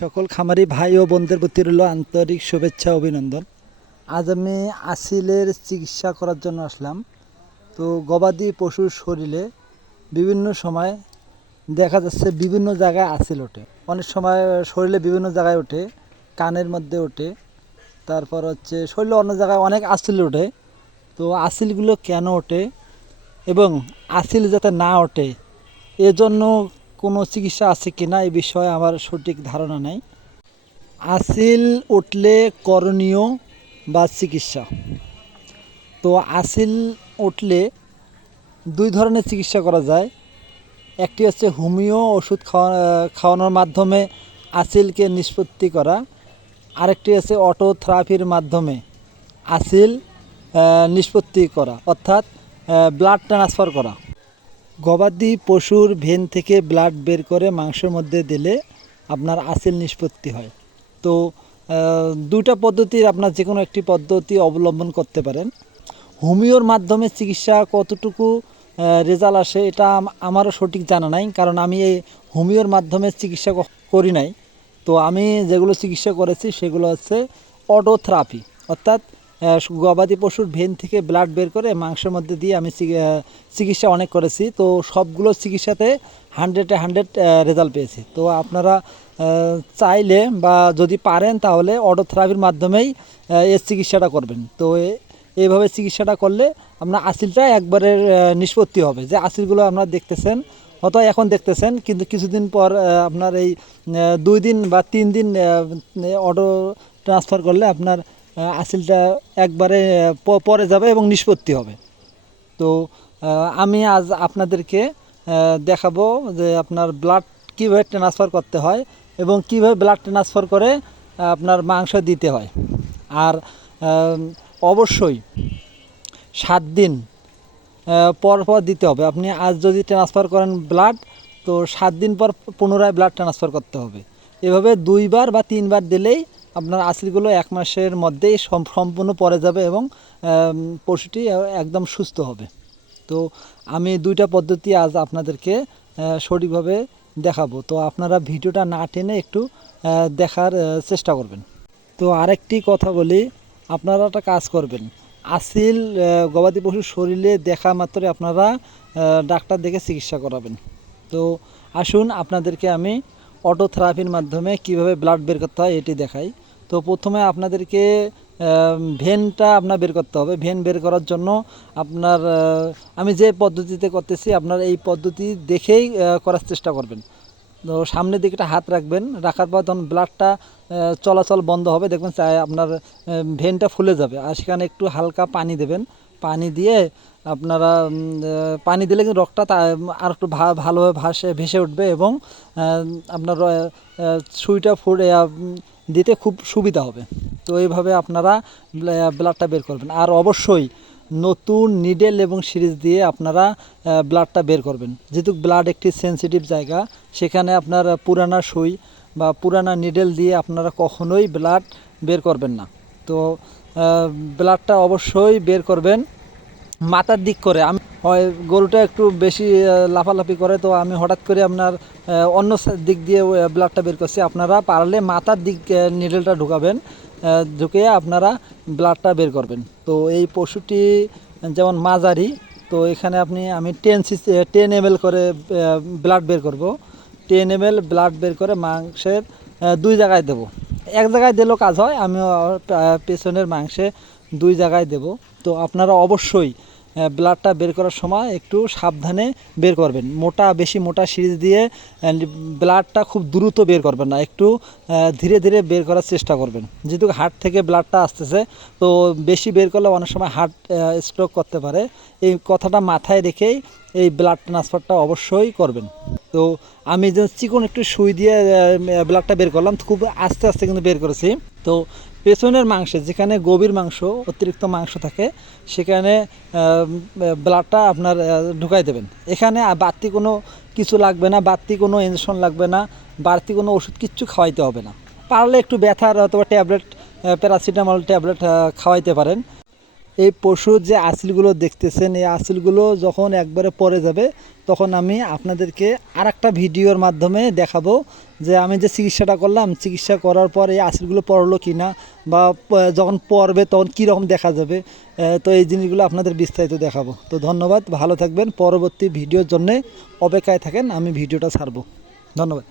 সকল খামারি ভাই ও বোনদের প্রতি রইল আন্তরিক শুভেচ্ছা, অভিনন্দন। আজ আমি আসিলের চিকিৎসা করার জন্য আসলাম। তো গবাদি পশুর শরীরে বিভিন্ন সময় দেখা যাচ্ছে বিভিন্ন জায়গায় আসিল ওঠে। অনেক সময় শরীরে বিভিন্ন জায়গায় ওঠে, কানের মধ্যে ওঠে। তারপর হচ্ছে শরীরে অন্য জায়গায় অনেক আসিল ওঠে। তো আসিলগুলো কেন ওঠে এবং আসিল যাতে না ওঠে, এজন্য কোনো চিকিৎসা আছে কি না, এই বিষয়ে আমার সঠিক ধারণা নাই। আসিল উঠলে করণীয় বা চিকিৎসা। তো আসিল উঠলে দুই ধরনের চিকিৎসা করা যায়। একটি হচ্ছে হোমিও ওষুধ খাওয়া, খাওয়ানোর মাধ্যমে আসিলকে নিষ্পত্তি করা। আরেকটি হচ্ছে অটোথেরাপির মাধ্যমে আসিল নিষ্পত্তি করা, অর্থাৎ ব্লাড ট্রান্সফার করা। গবাদি পশুর ভেন থেকে ব্লাড বের করে মাংসের মধ্যে দিলে আপনার আসিল নিষ্পত্তি হয়। তো দুইটা পদ্ধতির আপনার যে কোনো একটি পদ্ধতি অবলম্বন করতে পারেন। হোমিওর মাধ্যমে চিকিৎসা কতটুকু রেজাল্ট আসে এটা আমারও সঠিক জানা নাই, কারণ আমি এই হোমিওর মাধ্যমে চিকিৎসা করি নাই। তো আমি যেগুলো চিকিৎসা করেছি সেগুলো হচ্ছে অটোথেরাপি অর্থাৎ গবাদি পশুর ভেন থেকে ব্লাড বের করে মাংসের মধ্যে দিয়ে আমি চিকি- চিকিৎসা অনেক করেছি। তো সবগুলো চিকিৎসাতে হান্ড্রেডে হান্ড্রেড রেজাল্ট পেয়েছি। তো আপনারা চাইলে বা যদি পারেন তাহলে অটোথেরাপির মাধ্যমেই এর চিকিৎসাটা করবেন। তো এইভাবে চিকিৎসাটা করলে আপনার আসিলটা একবারে নিষ্পত্তি হবে। যে আসিলগুলো আপনারা দেখতেছেন, হয়তো এখন দেখতেছেন, কিন্তু কিছুদিন পর আপনার এই দুই দিন বা তিন দিন অটো ট্রান্সফার করলে আপনার আসিলটা একবারে পরে যাবে এবং নিষ্পত্তি হবে। তো আমি আজ আপনাদেরকে দেখাবো যে আপনার ব্লাড কীভাবে ট্রান্সফার করতে হয় এবং কীভাবে ব্লাড ট্রান্সফার করে আপনার মাংস দিতে হয়। আর অবশ্যই সাত দিন পর পর দিতে হবে। আপনি আজ যদি ট্রান্সফার করেন ব্লাড তো সাত দিন পর পুনরায় ব্লাড ট্রান্সফার করতে হবে। এভাবে দুইবার বা তিনবার দিলেই আপনার আসিলগুলো এক মাসের মধ্যেই সম্পূর্ণ পরে যাবে এবং পশুটি একদম সুস্থ হবে। তো আমি দুইটা পদ্ধতি আজ আপনাদেরকে সঠিকভাবে দেখাবো। তো আপনারা ভিডিওটা না টেনে একটু দেখার চেষ্টা করবেন। তো আরেকটি কথা বলি, আপনারা একটা কাজ করবেন। আসিল গবাদি পশুর শরীরে দেখা মাত্রই আপনারা ডাক্তার দেখে চিকিৎসা করাবেন। তো আসুন আপনাদেরকে আমি অটোথেরাপির মাধ্যমে কীভাবে ব্লাড বের করতে হয় এটি দেখাই। তো প্রথমে আপনাদেরকে ভেনটা আপনার বের করতে হবে। ভেন বের করার জন্য আপনার আমি যে পদ্ধতিতে করতেছি আপনার এই পদ্ধতি দেখেই করার চেষ্টা করবেন। তো সামনের দিকে একটা হাত রাখবেন। রাখার পর তখন ব্লাডটা চলাচল বন্ধ হবে। দেখবেন আপনার ভেনটা ফুলে যাবে। আর সেখানে একটু হালকা পানি দেবেন। পানি দিয়ে আপনারা পানি দিলে কিন্তু রক্তটা আর একটু ভালোভাবে ভাসে ভেসে উঠবে এবং আপনার সুইটা উম, দিতে খুব সুবিধা হবে। তো এইভাবে আপনারা ব্লাডটা বের করবেন। আর অবশ্যই নতুন নিডেল এবং সিরিজ দিয়ে আপনারা ব্লাডটা বের করবেন। যেহেতু ব্লাড একটি সেনসিটিভ জায়গা, সেখানে আপনার পুরানা সুই বা পুরানা নিডেল দিয়ে আপনারা কখনোই ব্লাড বের করবেন না। তো ব্লাডটা অবশ্যই বের করবেন। মাথার দিক করে আমি হয়, গরুটা একটু বেশি লাফালাফি করে, তো আমি হঠাৎ করে আপনার অন্য দিক দিয়ে ব্লাডটা বের করছি। আপনারা পারলে মাথার দিক নিডেলটা ঢুকাবেন ঢুকিয়ে আপনারা ব্লাডটা বের করবেন। তো এই পশুটি, যেমন মাঝারি, তো এখানে আপনি, আমি টেন সিসি টেন এম করে ব্লাড বের করব। টেন এম ব্লাড বের করে মাংসের দুই জায়গায় দেব। এক জায়গায় দিলেও কাজ হয় আমি পেছনের মাংসে দুই জায়গায় দেব। তো আপনারা অবশ্যই ব্লাডটা বের করার সময় একটু সাবধানে বের করবেন। মোটা, বেশি মোটা সিরিজ দিয়ে ব্লাডটা খুব দ্রুত বের করবেন না। একটু ধীরে ধীরে বের করার চেষ্টা করবেন। যেহেতু হার্ট থেকে ব্লাডটা আসতেছে, তো বেশি বের করলে অনেক সময় হার্ট স্ট্রোক করতে পারে। এই কথাটা মাথায় রেখেই এই ব্লাড ট্রান্সফারটা অবশ্যই করবেন। তো আমি যে চিকন একটু সুই দিয়ে ব্লাডটা বের করলাম খুব আস্তে আস্তে কিন্তু বের করেছি। তো পেছনের মাংসে, যেখানে গভীর মাংস, অতিরিক্ত মাংস থাকে, সেখানে ব্লাডটা আপনার ঢুকাই দেবেন। এখানে বাড়তি কোনো কিছু লাগবে না, বাড়তি কোনো ইঞ্জেকশন লাগবে না, বাড়তি কোনো ওষুধ কিচ্ছু খাওয়াইতে হবে না। পারলে একটু ব্যথার অথবা ট্যাবলেট প্যারাসিটামল ট্যাবলেট খাওয়াইতে পারেন। এই পশুর যে আসিলগুলো দেখতেছেন, এই আসিলগুলো যখন একবারে পরে যাবে, তখন আমি আপনাদেরকে আর একটা ভিডিওর মাধ্যমে দেখাবো যে আমি যে চিকিৎসাটা করলাম, চিকিৎসা করার পর এই আসিলগুলো পড়ল কি না বা যখন পড়বে তখন কীরকম দেখা যাবে তো এই জিনিসগুলো আপনাদের বিস্তারিত দেখাবো। তো ধন্যবাদ, ভালো থাকবেন, পরবর্তী ভিডিওর জন্যে অপেক্ষায় থাকেন, আমি ভিডিওটা ছাড়বো। ধন্যবাদ।